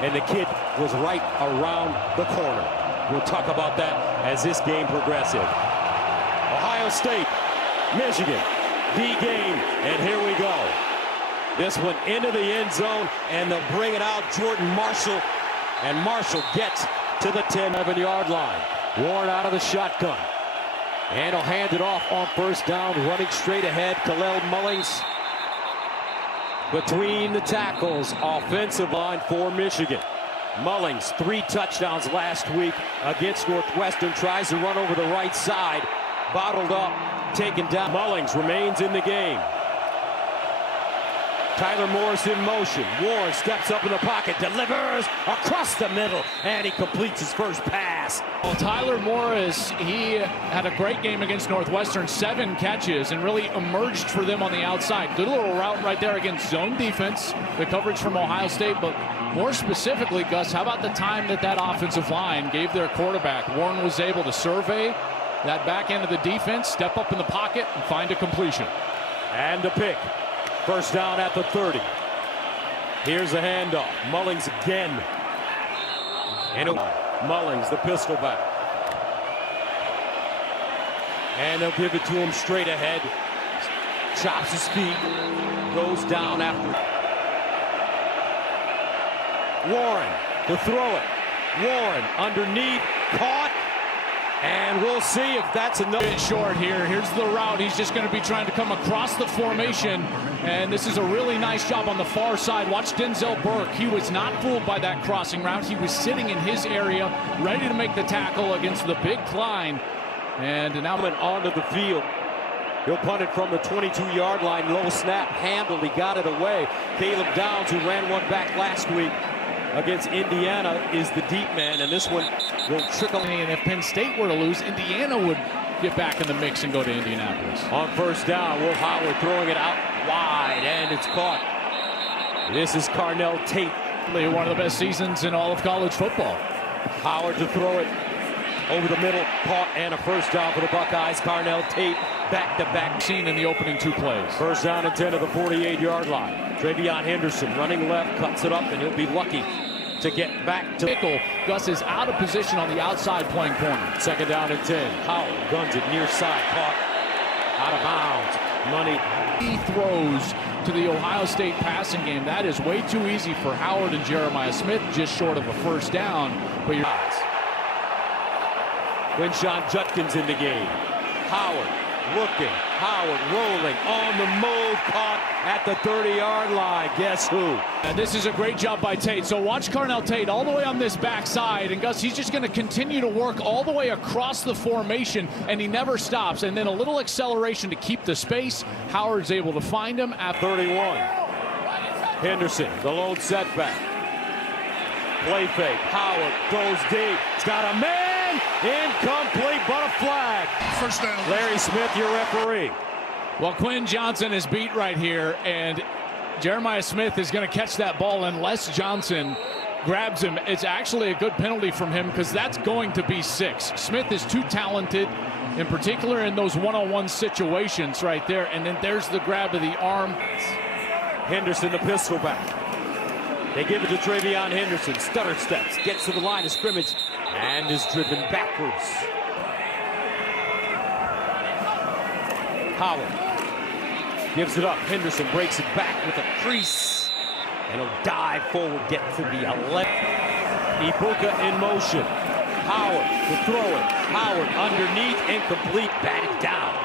And the kid was right around the corner. We'll talk about that as this game progresses. Ohio State, Michigan, the game, and here we go. This one into the end zone, and they'll bring it out. Jordan Marshall, and Marshall gets to the 10-yard line. Warren out of the shotgun, and he'll hand it off on first down, running straight ahead. Kalel Mullings between the tackles, offensive line for Michigan. Mullings, 3 touchdowns last week against Northwestern, tries to run over the right side, bottled up, taken down. Mullings remains in the game. Tyler Morris in motion. Warren steps up in the pocket, delivers across the middle, and he completes his first pass. Well, Tyler Morris, he had a great game against Northwestern, 7 catches, and really emerged for them on the outside. Good little route right there against zone defense, the coverage from Ohio State, but more specifically, Gus, how about the time that offensive line gave their quarterback? Warren was able to survey that back end of the defense, step up in the pocket, and find a completion. And a pick. First down at the 30. Here's a handoff. Mullings again. And Mullings, the pistol back. And they'll give it to him straight ahead. Chops his feet. Goes down after. Warren to throw it. Warren underneath. Caught. And we'll see if that's enough. Bit short here. Here's the route. He's just going to be trying to come across the formation. And this is a really nice job on the far side. Watch Denzel Burke. He was not fooled by that crossing route. He was sitting in his area, ready to make the tackle against the big Klein. And now onto the field. He'll punt it from the 22-yard line. Low snap, handled. He got it away. Caleb Downs, who ran one back last week against Indiana, is the deep man, and this one will trickle. And if Penn State were to lose, Indiana would get back in the mix and go to Indianapolis. On first down, Will Howard throwing it out wide, and it's caught. This is Carnell Tate. One of the best seasons in all of college football. Howard to throw it over the middle, caught, and a first down for the Buckeyes. Carnell Tate back-to-back. Seen in the opening 2 plays. First down and 10 to the 48-yard line. Travion Henderson running left, cuts it up, and he'll be lucky to get back to Pickle. Gus is out of position on the outside playing corner. Second down and 10. Howard guns it near side, caught out of bounds. Money. He throws to the Ohio State passing game. That is way too easy for Howard and Jeremiah Smith, just short of a first down. But you're Quinshon Judkins in the game. Howard looking, Howard rolling, on the move, caught at the 30-yard line. Guess who? And this is a great job by Tate. So watch Carnell Tate all the way on this backside, and Gus, he's just going to continue to work all the way across the formation, and he never stops. And then a little acceleration to keep the space. Howard's able to find him at 31. Henderson, the lone setback. Play fake. Howard goes deep. He's got a man. Incomplete, but a flag. First down. Larry Smith, your referee. Well, Quinn Johnson is beat right here, and Jeremiah Smith is going to catch that ball unless Johnson grabs him. It's actually a good penalty from him because that's going to be 6. Smith is too talented, in particular in those one-on-one situations right there. And then there's the grab of the arm. Henderson, the pistol back. They give it to Travion Henderson. Stutter steps, gets to the line of scrimmage, and is driven backwards. Howard gives it up. Henderson breaks it back with a crease, and he'll dive forward, get to the 11. Ibuka in motion. Howard to throw it. Howard underneath, incomplete, batted down.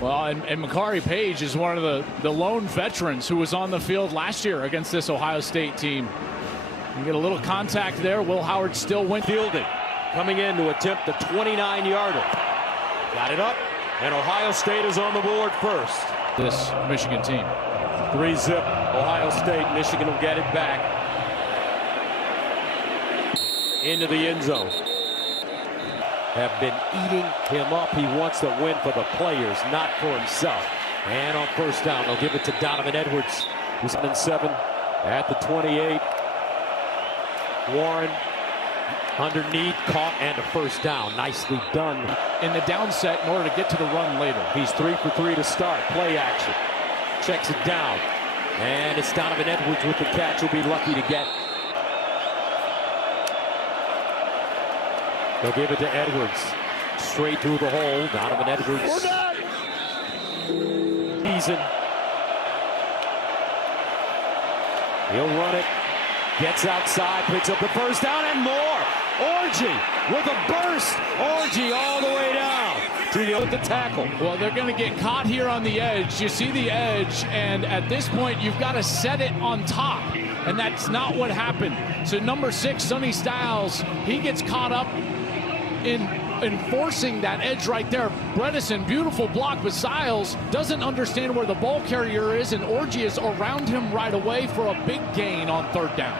Well, and Makari Page is one of the lone veterans who was on the field last year against this Ohio State team. You get a little contact there. Will Howard still win. Fielding coming in to attempt the 29-yarder. Got it up, and Ohio State is on the board first. This Michigan team. 3-zip, Ohio State. Michigan will get it back into the end zone. Have been eating him up. He wants to win for the players, not for himself. And on first down, they'll give it to Donovan Edwards, who's 7 at the 28. Warren underneath, caught, and a first down. Nicely done. In the down set in order to get to the run later. He's 3 for 3 to start. Play action. Checks it down. And it's Donovan Edwards with the catch. He'll be lucky to get They'll give it to Edwards. Straight through the hole. Donovan Edwards. Season. He'll run it. Gets outside. Picks up the first down and more. Orgy with a burst. Orgy all the way down to the tackle. Well, they're going to get caught here on the edge. You see the edge, and at this point, you've got to set it on top, and that's not what happened. So number 6, Sonny Styles, he gets caught up in enforcing that edge right there. Bredesen, beautiful block, but Styles doesn't understand where the ball carrier is, and Orgy is around him right away for a big gain on 3rd down.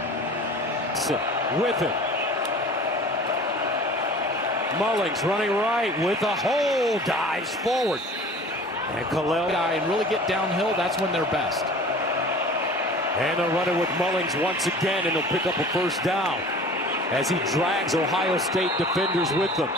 With it. Mullings running right with a hole, dives forward. And Khalil. And really get downhill, that's when they're best. And they'll run it with Mullings once again, and they'll pick up a first down as he drags Ohio State defenders with them.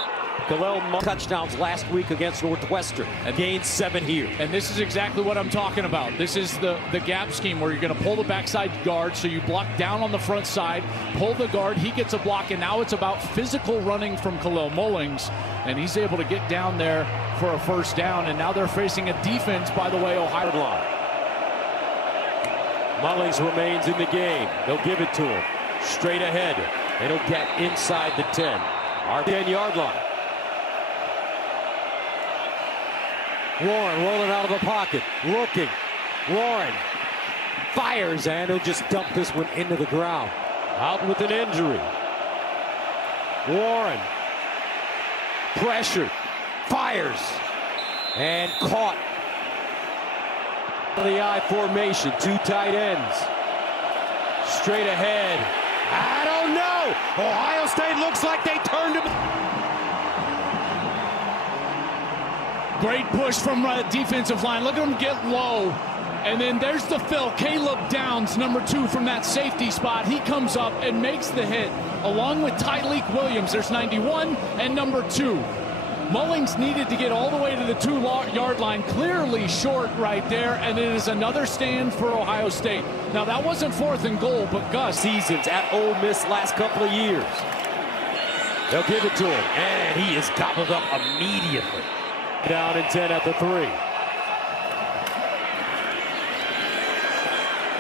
Khalil touchdowns last week against Northwestern and gained 7 here. And this is exactly what I'm talking about. This is the gap scheme where you're going to pull the backside guard, so you block down on the front side, pull the guard, he gets a block, and now it's about physical running from Khalil Mullings, and he's able to get down there for a first down, and now they're facing a defense, by the way, Ohio line. Mullings remains in the game. They'll give it to him straight ahead, and he'll get inside the 10. Our 10-yard line. Warren rolling out of the pocket, looking. Warren fires, and he'll just dump this one into the ground. Out with an injury. Warren pressured, fires, and caught. The I formation, 2 tight ends. Straight ahead. I don't know. Ohio State looks like they turned him. Great push from defensive line. Look at him get low. And then there's the fill. Caleb Downs, number 2 from that safety spot. He comes up and makes the hit along with Tyleek Williams. There's 91 and number 2. Mullings needed to get all the way to the 2-yard line. Clearly short right there. And it is another stand for Ohio State. Now, that wasn't 4th and goal, but Gus. Seasons at Ole Miss last couple of years. They'll give it to him. And he is gobbled up immediately. Down and 10 at the 3.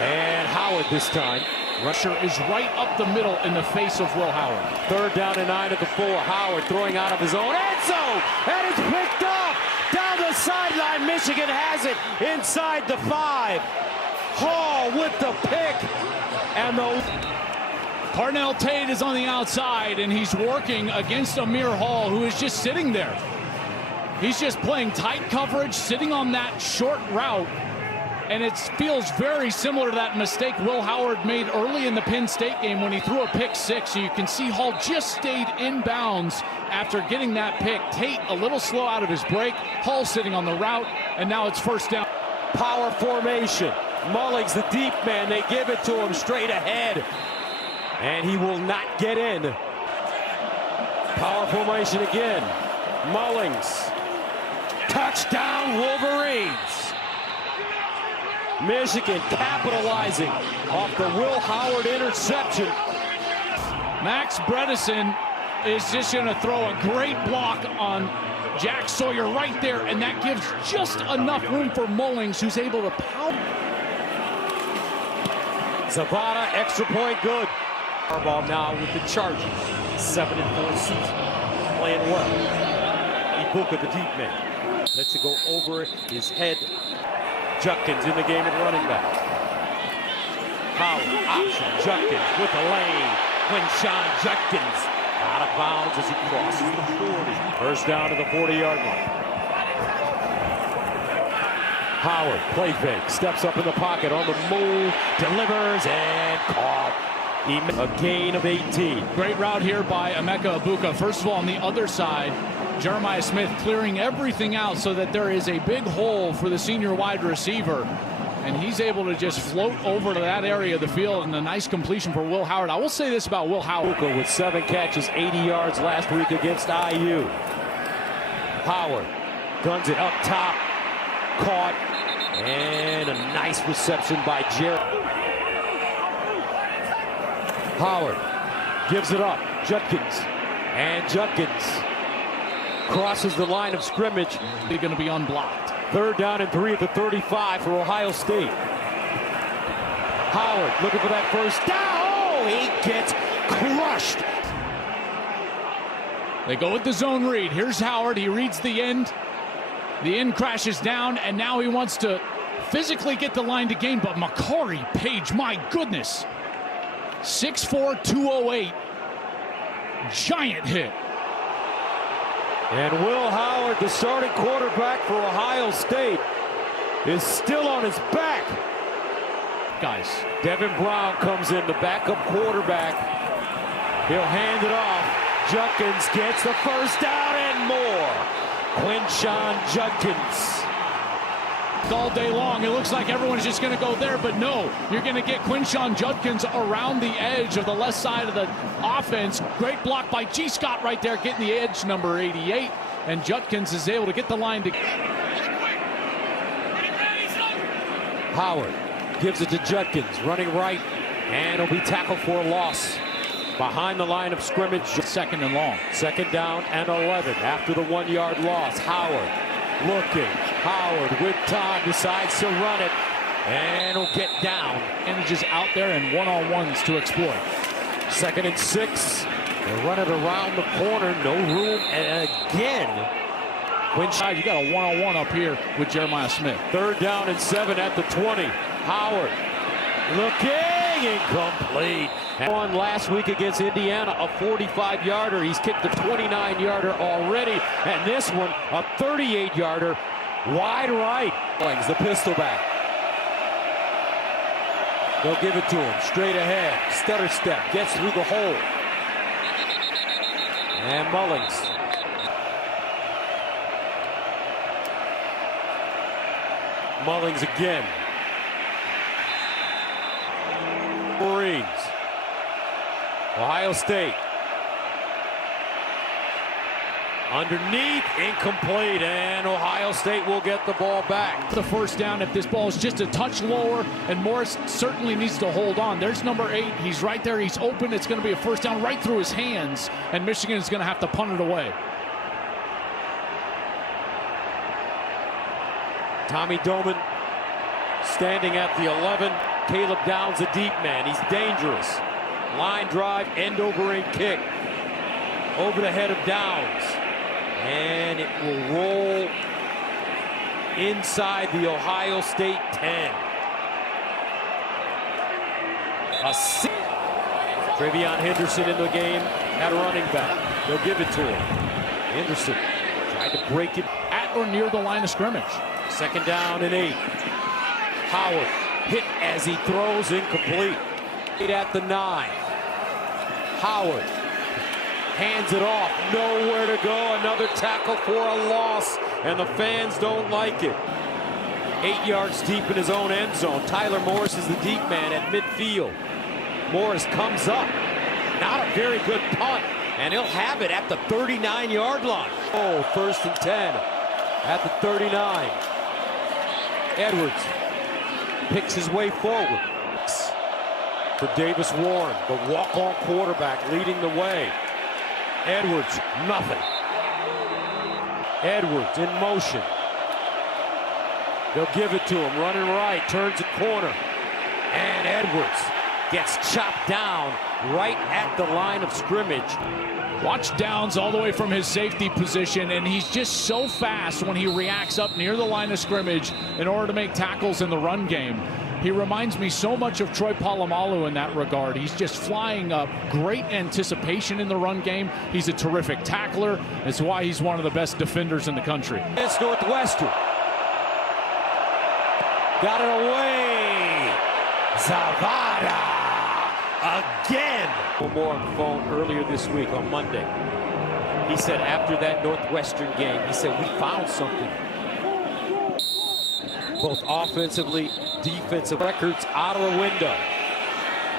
And Howard this time. Rusher is right up the middle in the face of Will Howard. 3rd down and 9 at the 4. Howard throwing out of his own end zone. And it's picked up down the sideline. Michigan has it inside the 5. Hall with the pick. And the Parnell Tate is on the outside, and he's working against Amir Hall, who is just sitting there. He's just playing tight coverage, sitting on that short route, and it feels very similar to that mistake Will Howard made early in the Penn State game when he threw a pick 6. So you can see Hall just stayed in bounds after getting that pick. Tate a little slow out of his break. Hall sitting on the route, and now it's first down. Power formation. Mullings, the deep man, they give it to him straight ahead, and he will not get in. Power formation again. Mullings. Touchdown, Wolverines. Michigan capitalizing off the Will Howard interception. Max Bredesen is just going to throw a great block on Jack Sawyer right there, and that gives just enough room for Mullings, who's able to pound. Zapata, extra point, good. Harbaugh now with the Chargers. 7-4 season. Playing well. Ibuka, the deep man. Lets it go over his head. Judkins in the game at running back. Howard, option, Judkins with the lane. Quinshon Judkins out of bounds as he crosses the 40. First down to the 40-yard line. Howard, play fake, steps up in the pocket, on the move, delivers, and caught. A gain of 18. Great route here by Emeka Ibuka. First of all, on the other side, Jeremiah Smith clearing everything out so that there is a big hole for the senior wide receiver. And he's able to just float over to that area of the field, and a nice completion for Will Howard. I will say this about Will Howard. Ibuka with 7 catches, 80 yards last week against IU. Howard guns it up top, caught, and a nice reception by Jared. Howard gives it up. Judkins. And Judkins crosses the line of scrimmage. They're going to be unblocked. 3rd down and 3 at the 35 for Ohio State. Howard looking for that first down. Oh, he gets crushed. They go with the zone read. Here's Howard. He reads the end. The end crashes down, and now he wants to physically get the line to gain. But Makari Page, my goodness. 6'4", 208. Giant hit. And Will Howard, the starting quarterback for Ohio State, is still on his back. Guys. Devin Brown comes in, the backup quarterback. He'll hand it off. Judkins gets the first down and more. Quinshon Judkins. All day long, it looks like everyone's just going to go there, but no. You're going to get Quinshon Judkins around the edge of the left side of the offense. Great block by G. Scott right there, getting the edge, number 88. And Judkins is able to get the line to... Howard gives it to Judkins, running right, and he'll be tackled for a loss. Behind the line of scrimmage. 2nd and long. 2nd down and 11 after the 1-yard loss. Howard looking. Howard with time decides to run it, and he'll get down. And just out there and one-on-ones to exploit. 2nd and 6. They run it around the corner. No room. And again, Quinshon, you got a one-on-one up here with Jeremiah Smith. 3rd down and 7 at the 20. Howard looking, incomplete. Won last week against Indiana, a 45-yarder. He's kicked a 29-yarder already, and this one a 38-yarder wide right. The pistol back. They'll give it to him straight ahead. Stutter step, gets through the hole. And Mullings. Mullings again. Wolverines. Ohio State. Underneath, incomplete, and Ohio State will get the ball back. The first down if this ball is just a touch lower, and Morris certainly needs to hold on. There's number 8. He's right there. He's open. It's going to be a first down right through his hands, and Michigan is going to have to punt it away. Tommy Doman standing at the 11. Caleb Downs, a deep man. He's dangerous. Line drive, end over end kick. Over the head of Downs. And it will roll inside the Ohio State 10. Travion Henderson in the game at running back. They'll give it to him. Henderson tried to break it. At or near the line of scrimmage. 2nd down and 8. Howard hit as he throws, incomplete. 8 at the 9. Howard hands it off, nowhere to go. Another tackle for a loss, and the fans don't like it. 8 yards deep in his own end zone. Tyler Morris is the deep man at midfield. Morris comes up. Not a very good punt, and he'll have it at the 39-yard line. Oh, 1st and 10 at the 39. Edwards picks his way forward. For Davis Warren, the walk-on quarterback leading the way. Edwards, nothing. Edwards in motion. They'll give it to him, running right, turns a corner. And Edwards gets chopped down right at the line of scrimmage. Watch Downs all the way from his safety position, and he's just so fast when he reacts up near the line of scrimmage in order to make tackles in the run game. He reminds me so much of Troy Polamalu in that regard. He's just flying up, great anticipation in the run game. He's a terrific tackler. That's why he's one of the best defenders in the country. It's Northwestern. Got it away. Zavada again. One more on the phone earlier this week on Monday. He said after that Northwestern game, he said, we found something. Both offensively, defensive records out of the window.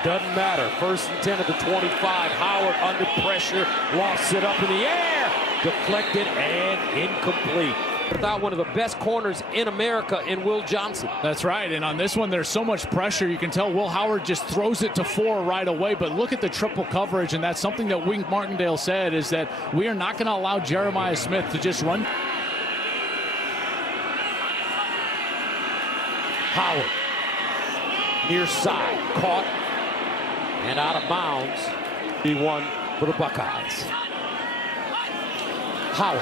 Doesn't matter. 1st and 10 at the 25. Howard under pressure, lofts it up in the air. Deflected and incomplete. Without one of the best corners in America in Will Johnson. That's right, and on this one, there's so much pressure. You can tell Will Howard just throws it to 4 right away, but look at the triple coverage, and that's something that Wink Martindale said, is that we are not going to allow Jeremiah Smith to just run. Howard, near side, caught and out of bounds. He won for the Buckeyes. Howard,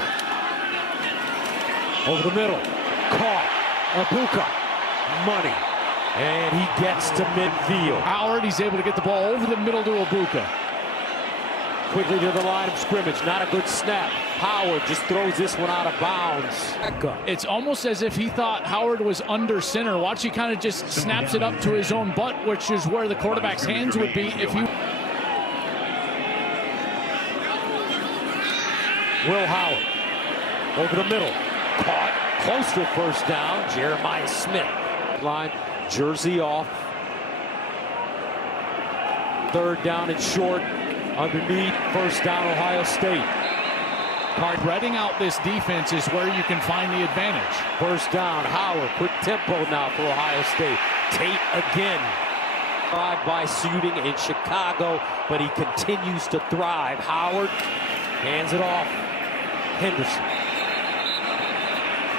over the middle, caught, Abuka, money, and he gets to midfield. Howard, he's able to get the ball over the middle to Abuka. Quickly to the line of scrimmage, not a good snap. Howard just throws this one out of bounds. It's almost as if he thought Howard was under center. Watch, he kind of just snaps it up to his own butt, which is where the quarterback's hands would be if he... Will Howard, over the middle, caught, close to first down. Jeremiah Smith, line, jersey off. 3rd down and short, underneath, first down, Ohio State. Spreading out this defense is where you can find the advantage. First down, Howard, quick tempo now for Ohio State. Tate again. By shooting in Chicago, but he continues to thrive. Howard hands it off. Henderson.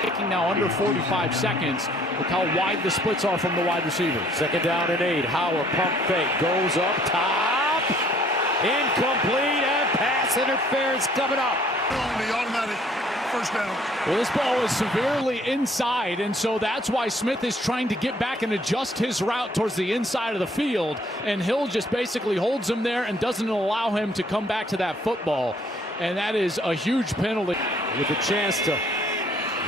Taking now under 45 seconds. Look how wide the splits are from the wide receiver. 2nd down and 8. Howard pump fake, goes up top. Incomplete, and pass interference coming up. The automatic first down. Well, this ball is severely inside, and so that's why Smith is trying to get back and adjust his route towards the inside of the field, and Hill just basically holds him there and doesn't allow him to come back to that football, and that is a huge penalty. With a chance to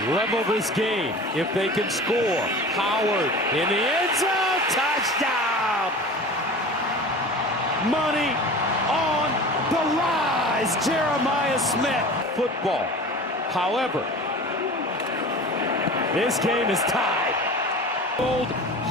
level this game if they can score. Howard in the end zone, touchdown! Money on the rise, Jeremiah Smith. Football. However, this game is tied.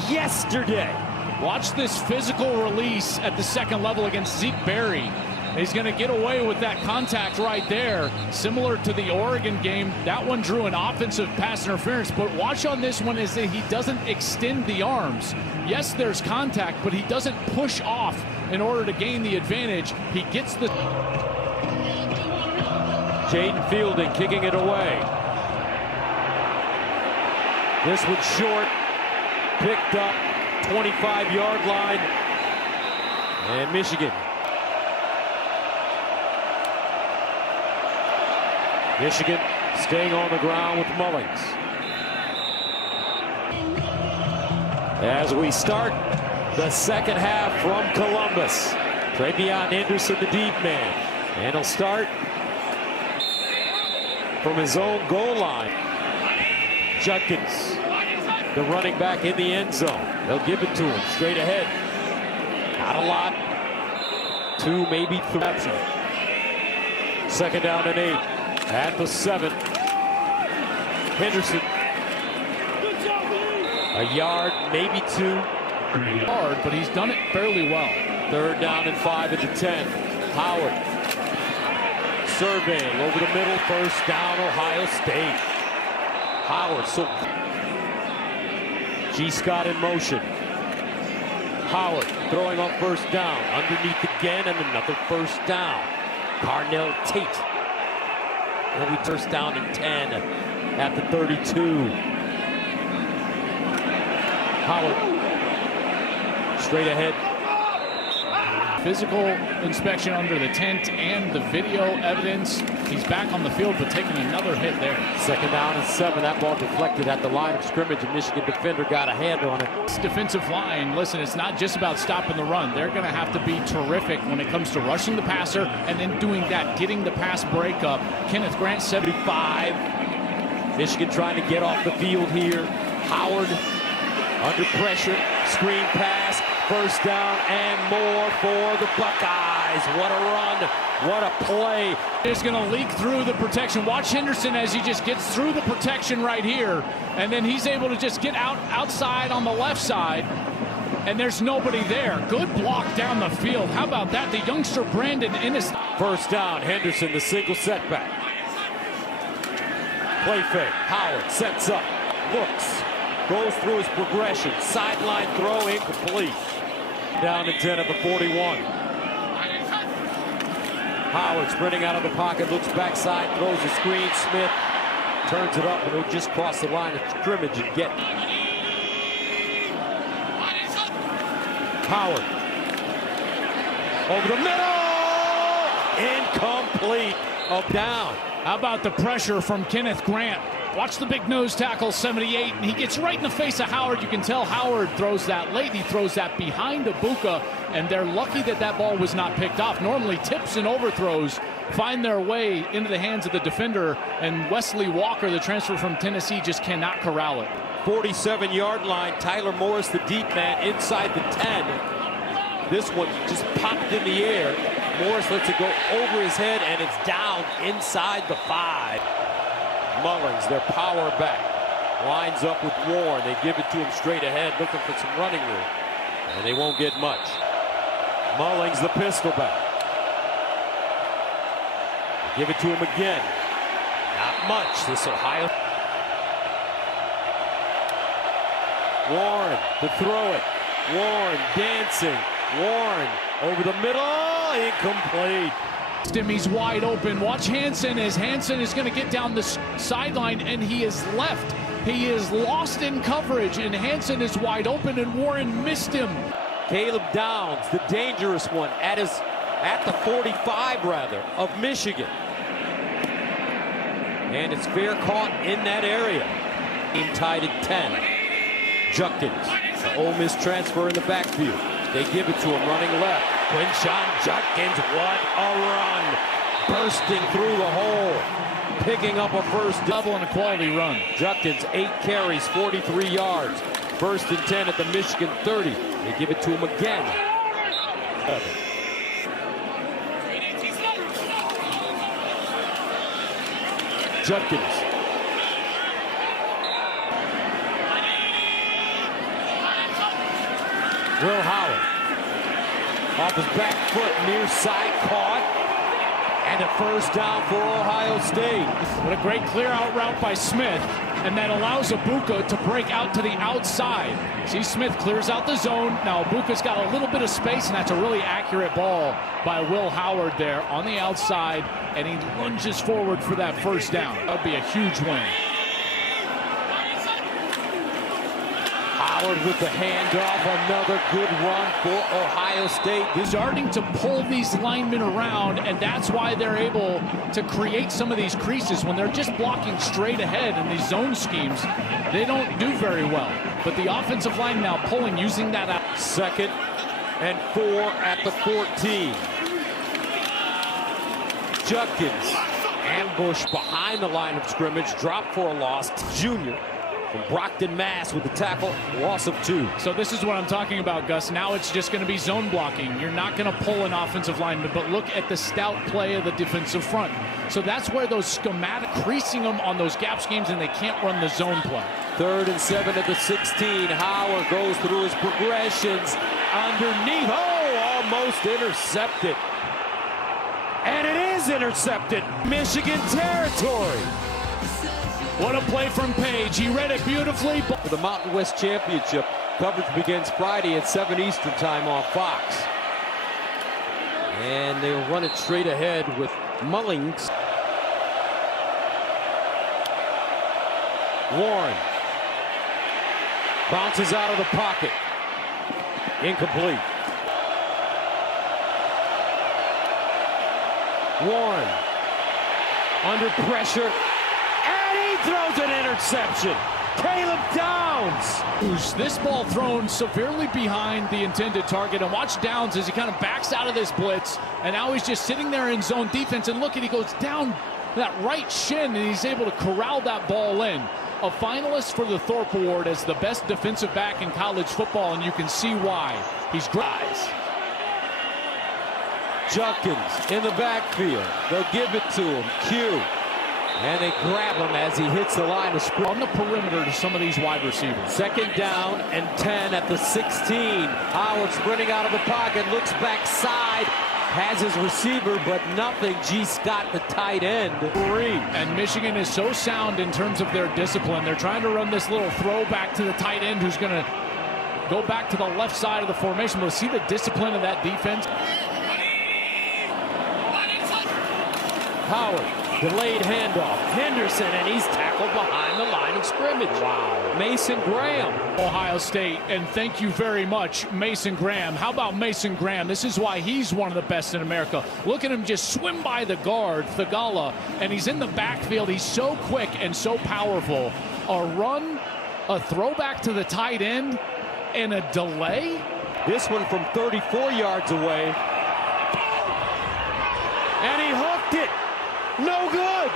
Yesterday. Watch this physical release at the 2nd level against Zeke Berry. He's going to get away with that contact right there. Similar to the Oregon game, that one drew an offensive pass interference, but watch on this one is that he doesn't extend the arms. Yes, there's contact, but he doesn't push off in order to gain the advantage. He gets the... Jaden Fielding kicking it away. This one short, picked up, 25-yard line, and Michigan. Michigan staying on the ground with Mullings. As we start the 2nd half from Columbus. Travion Henderson, the deep man. And he'll start from his own goal line. Judkins, the running back in the end zone. They'll give it to him straight ahead. Not a lot. 2, maybe 3. 2nd down and 8. At the 7. Henderson. A yard, maybe 2. Hard, but he's done it fairly well. 3rd down and 5 at the 10. Howard. Surveying over the middle, first down, Ohio State. Howard, G. Scott in motion. Howard throwing on first down, underneath again, and another first down. Carnell Tate. And we first down and 10 at the 32. Howard straight ahead. Physical inspection under the tent and the video evidence. He's back on the field, but taking another hit there. 2nd down and 7. That ball deflected at the line of scrimmage. A Michigan defender got a hand on it. This defensive line, listen, it's not just about stopping the run. They're going to have to be terrific when it comes to rushing the passer and then doing that, getting the pass breakup. Kenneth Grant, 75. Michigan trying to get off the field here. Howard under pressure. Screen pass. First down and more for the Buckeyes. What a run. What a play. It's going to leak through the protection. Watch Henderson as he just gets through the protection right here. And then he's able to just get outside on the left side. And there's nobody there. Good block down the field. How about that? The youngster Brandon Ennis. First down, Henderson, the single setback. Play fake. Howard sets up, looks, goes through his progression. Sideline throw incomplete. Down to 10 at the 41. Howard sprinting out of the pocket, looks backside, throws a screen. Smith turns it up, and he'll just cross the line of scrimmage and get it. Howard over the middle, incomplete, up down. How about the pressure from Kenneth Grant? Watch the big nose tackle, 78, and he gets right in the face of Howard. You can tell Howard throws that late. He throws that behind Ibuka, and they're lucky that that ball was not picked off. Normally, tips and overthrows find their way into the hands of the defender, and Wesley Walker, the transfer from Tennessee, just cannot corral it. 47-yard line, Tyler Morris, the deep man, inside the 10. This one just popped in the air. Morris lets it go over his head, and it's down inside the 5. Mullins, their power back, lines up with Warren. They give it to him straight ahead, looking for some running room, and they won't get much. Mullins, the pistol back. They give it to him again. Not much. This Ohio. Warren to throw it. Warren dancing. Warren over the middle, incomplete. He's wide open. Watch Hansen as Hansen is going to get down the sideline, and he is left. He is lost in coverage, and Hansen is wide open, and Warren missed him. Caleb Downs, the dangerous one, at the 45 rather of Michigan, and it's fair caught in that area. Team tied at 10. Judkins, the Ole Miss transfer in the backfield. They give it to him running left. Quinshon Judkins, what a run. Bursting through the hole. Picking up a first Double and a quality run. Judkins, 8 carries, 43 yards. First and 10 at the Michigan 30. They give it to him again. Judkins. Will Howard off his back foot, near side, caught, and a first down for Ohio State. What a great clear out route by Smith, and that allows Ibuka to break out to the outside. See, Smith clears out the zone. Now Ibuka's got a little bit of space, and that's a really accurate ball by Will Howard there on the outside, and he lunges forward for that first down. That would be a huge win. Howard with the handoff, another good run for Ohio State. They're starting to pull these linemen around, and that's why they're able to create some of these creases. When they're just blocking straight ahead in these zone schemes, they don't do very well. But the offensive line now pulling, using that out. 2nd and 4 at the 14. Judkins, ambush behind the line of scrimmage, drop for a loss. Junior from Brockton, Mass, with the tackle, loss of 2. So this is what I'm talking about, Gus. Now it's just going to be zone blocking. You're not going to pull an offensive lineman, but look at the stout play of the defensive front. So that's where those schematic, creasing them on those gap schemes, and they can't run the zone play. 3rd and 7 at the 16. Howard goes through his progressions underneath. Oh, almost intercepted. And it is intercepted. Michigan territory. What a play from Page. He read it beautifully. For the Mountain West Championship, coverage begins Friday at 7 Eastern time on Fox. And they'll run it straight ahead with Mullins. Warren bounces out of the pocket. Incomplete. Warren under pressure. Throws an interception. Caleb Downs. This ball thrown severely behind the intended target. And watch Downs as he kind of backs out of this blitz. And now he's just sitting there in zone defense. And look, he goes down that right shin, and he's able to corral that ball in. A finalist for the Thorpe Award as the best defensive back in college football, and you can see why. He's great. Judkins in the backfield. They'll give it to him. Q. And they grab him as he hits the line of scrimmage. On the perimeter to some of these wide receivers. 2nd down and 10 at the 16. Howard sprinting out of the pocket, looks backside, Has his receiver, but nothing. G. Scott, the tight end. And Michigan is so sound in terms of their discipline. They're trying to run this little throwback to the tight end who's going to go back to the left side of the formation. But see the discipline of that defense. Howard, delayed handoff. Henderson, and he's tackled behind the line of scrimmage. Wow. Mason Graham. Ohio State, and thank you very much, Mason Graham. How about Mason Graham? This is why he's one of the best in America. Look at him just swim by the guard, Thagala, and he's in the backfield. He's so quick and so powerful. A run, a throwback to the tight end, and a delay. This one from 34 yards away. And he hooked it. No good.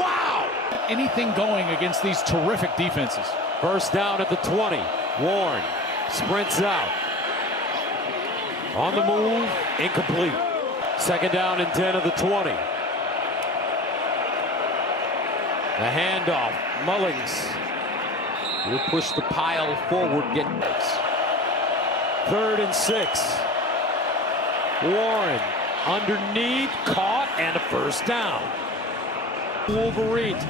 Wow. Anything going against these terrific defenses. First down at the 20. Warren sprints out. On the move, incomplete. Second down and 10 of the 20. The handoff, Mullings will push the pile forward, get this. 3rd and 6. Warren underneath, caught, and a first down. Wolverines,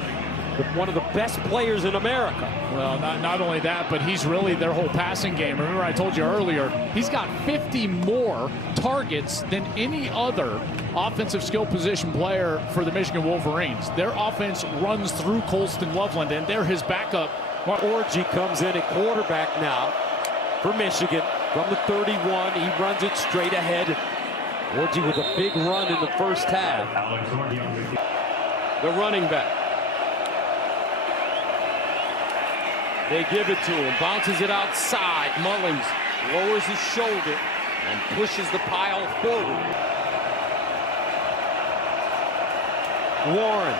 one of the best players in America. Well, not only that, but he's really their whole passing game. Remember I told you earlier, he's got 50 more targets than any other offensive skill position player for the Michigan Wolverines. Their offense runs through Colston Loveland, and they're his backup. Orji comes in at quarterback now for Michigan from the 31. He runs it straight ahead. Orji with a big run in the first half. The running back. They give it to him. Bounces it outside. Mullings lowers his shoulder and pushes the pile forward. Warren.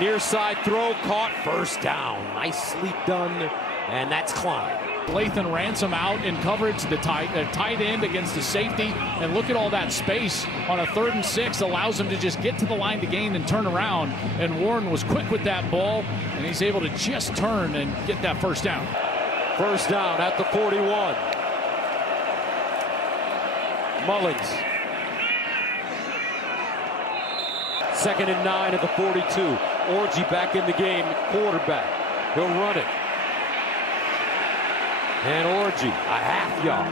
Near side throw caught. First down. Nicely done. And that's Klein. Lathan Ransom out in coverage, the tight end against the safety, and look at all that space on a 3rd and 6 allows him to just get to the line to gain and turn around, and Warren was quick with that ball, and he's able to just turn and get that first down. First down at the 41. Mullings. 2nd and 9 at the 42. Orji back in the game, quarterback. He'll run it. And Orji, a half yard.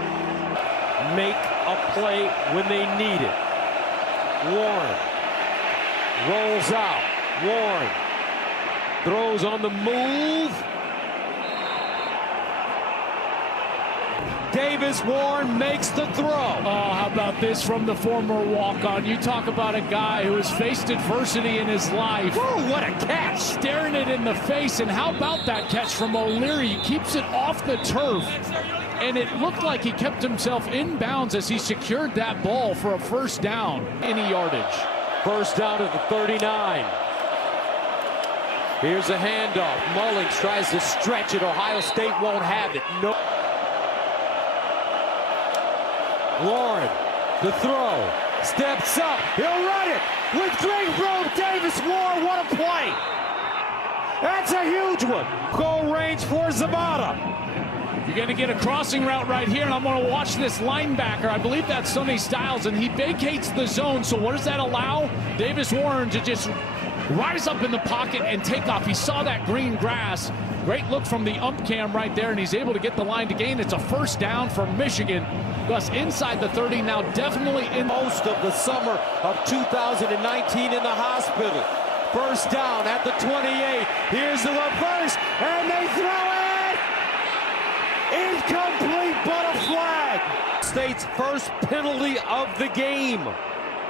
Make a play when they need it. Warren rolls out. Warren throws on the move. Davis Warren makes the throw. Oh, how about this from the former walk-on? You talk about a guy who has faced adversity in his life. Whoa, what a catch! Staring it in the face, and how about that catch from O'Leary? He keeps it off the turf, and it looked like he kept himself in bounds as he secured that ball for a first down. Any yardage. First down at the 39. Here's a handoff. Mullings tries to stretch it. Ohio State won't have it. No. Warren, the throw, steps up, he'll run it with great room. Davis Warren, what a play! That's a huge one. Goal range for Zamata. You're going to get a crossing route right here, and I'm going to watch this linebacker. I believe that's Sonny Styles, and he vacates the zone. So what does that allow? Davis Warren to just rise up in the pocket and take off. He saw that green grass. Great look from the ump cam right there, and he's able to get the line to gain. It's a first down for Michigan. Thus inside the 30, now definitely in most of the summer of 2019 in the hospital. First down at the 28. Here's the reverse, and they throw it! Incomplete, but a flag. State's first penalty of the game.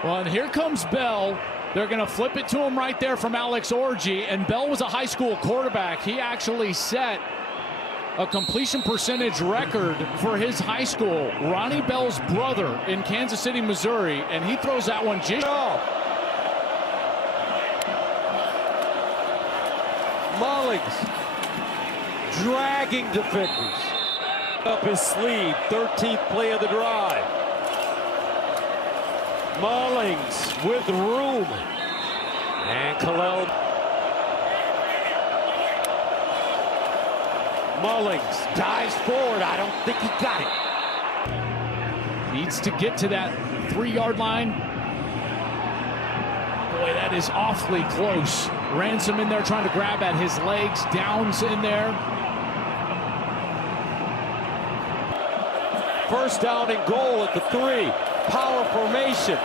Well, and here comes Bell. They're going to flip it to him right there from Alex Orji, and Bell was a high school quarterback. He actually set a completion percentage record for his high school. Ronnie Bell's brother in Kansas City, Missouri, and he throws that one just Mullings dragging defenders. Up his sleeve, 13th play of the drive. Mullings with room. And Kalel. Mullings dives forward. I don't think he got it. needs to get to that 3-yard line. Boy, that is awfully close. Ransom in there trying to grab at his legs. Downs in there. First down and goal at the 3. Power formation.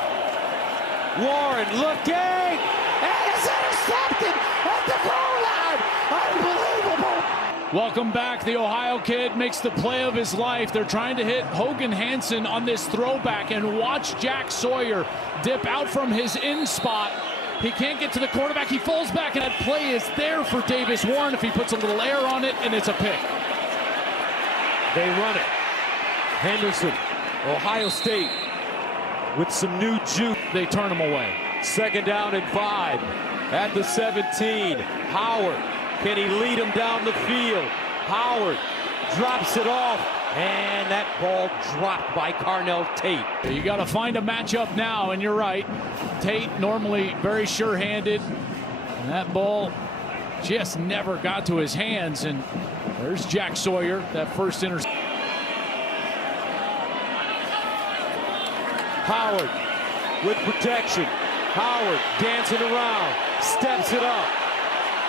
Warren looking, and it's intercepted at the goal line. Unbelievable. Welcome back. The Ohio kid makes the play of his life. They're trying to hit Hogan Hansen on this throwback, and watch Jack Sawyer dip out from his in spot. He can't get to the quarterback. He falls back, and that play is there for Davis Warren if he puts a little air on it, and it's a pick. They run it. Henderson, Ohio State with some new juice. They turn him away. Second down and 5 at the 17. Howard, can he lead him down the field? Howard drops it off, and that ball dropped by Carnell Tate. You got to find a matchup now, and you're right. Tate normally very sure-handed, and that ball just never got to his hands. And there's Jack Sawyer, that first interception. Howard with protection. Howard dancing around, steps it up,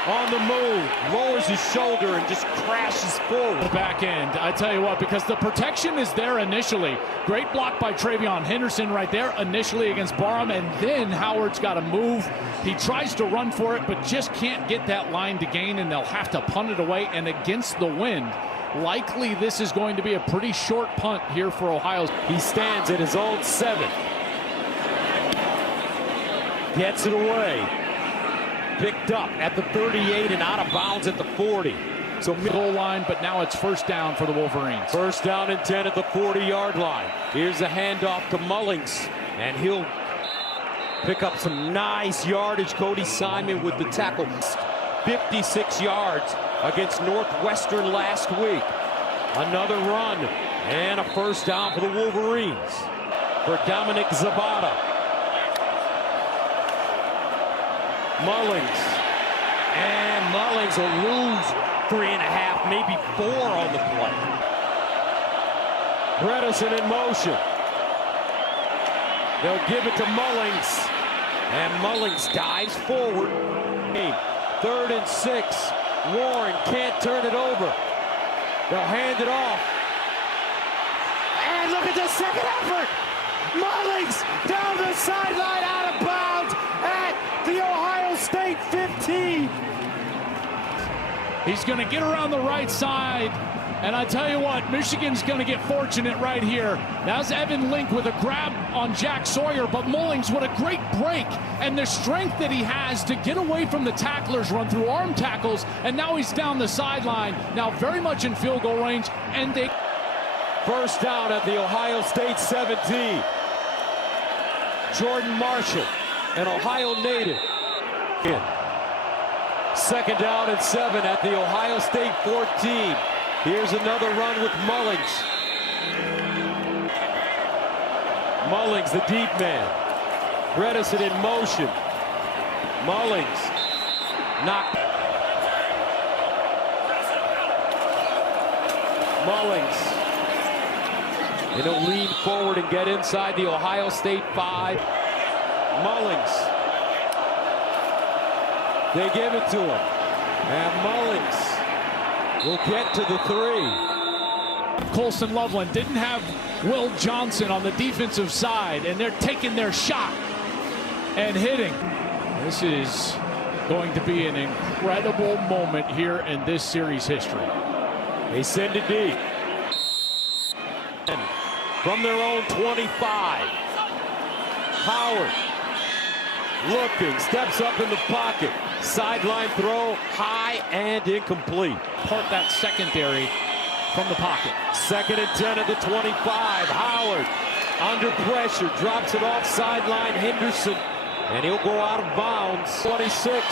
on the move, lowers his shoulder and just crashes forward. The back end, I tell you what, because the protection is there initially. Great block by Travion Henderson right there initially against Barham, and then Howard's got to move. He tries to run for it, but just can't get that line to gain, and they'll have to punt it away. And against the wind, likely this is going to be a pretty short punt here for Ohio. He stands at his own 7. Gets it away. Picked up at the 38 and out of bounds at the 40. So goal line, but now it's first down for the Wolverines. First down and 10 at the 40-yard line. Here's a handoff to Mullings, and he'll pick up some nice yardage. Cody Simon with the tackle. 56 yards against Northwestern last week. Another run and a first down for the Wolverines. For Dominic Zabata. Mullings. And Mullings will lose 3.5, maybe 4 on the play. Bredesen in motion. They'll give it to Mullings. And Mullings dives forward. 3rd and 6. Warren can't turn it over. They'll hand it off. And look at the second effort. Mullings down the sideline, out of bounds at the Ohio State 15. He's going to get around the right side. And I tell you what, Michigan's going to get fortunate right here. That's Evan Link with a grab on Jack Sawyer, but Mullings, what a great break, and the strength that he has to get away from the tacklers, run through arm tackles, and now he's down the sideline, now very much in field goal range, and they... First down at the Ohio State 17. Jordan Marshall, an Ohio native. Second down and 7 at the Ohio State 14. Here's another run with Mullings. Mullings, the deep man. Bredesen in motion. Mullings knocked. Mullings. And he'll lean forward and get inside the Ohio State 5. Mullings. They give it to him. And Mullings will get to the 3. Colson Loveland didn't have Will Johnson on the defensive side, and they're taking their shot and hitting. This is going to be an incredible moment here in this series history. They send it deep. And from their own 25. Howard looking, steps up in the pocket. Sideline throw, high and incomplete. Part that secondary from the pocket. 2nd and 10 at the 25. Howard under pressure, drops it off sideline. Henderson, and he'll go out of bounds. 26.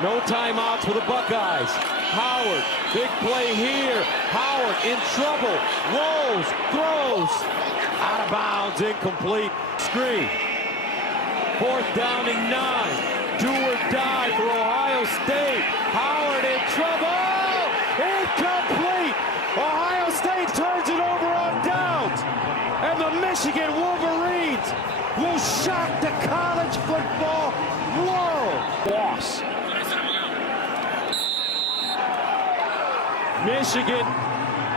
No timeouts for the Buckeyes. Howard, big play here. Howard in trouble. Rolls, throws. Out of bounds, incomplete. Screen. 4th down and 9. Do or die for Ohio State. Howard in trouble. Incomplete. Ohio State turns it over on downs. And the Michigan Wolverines will shock the college football world. Loss. Michigan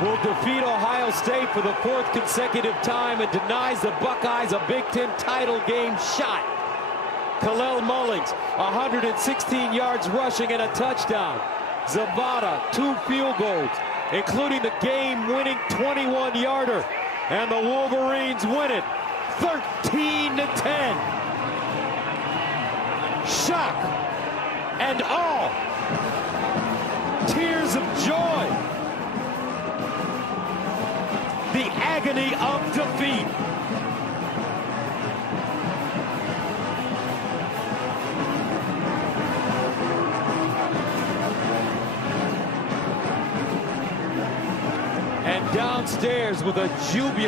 will defeat Ohio State for the 4th consecutive time and denies the Buckeyes a Big Ten title game shot. Kalel Mullings, 116 yards rushing and a touchdown. Zavada, 2 field goals, including the game-winning 21-yarder. And the Wolverines win it 13-10. Shock and awe. Tears of joy. The agony of defeat. And downstairs with a jubilant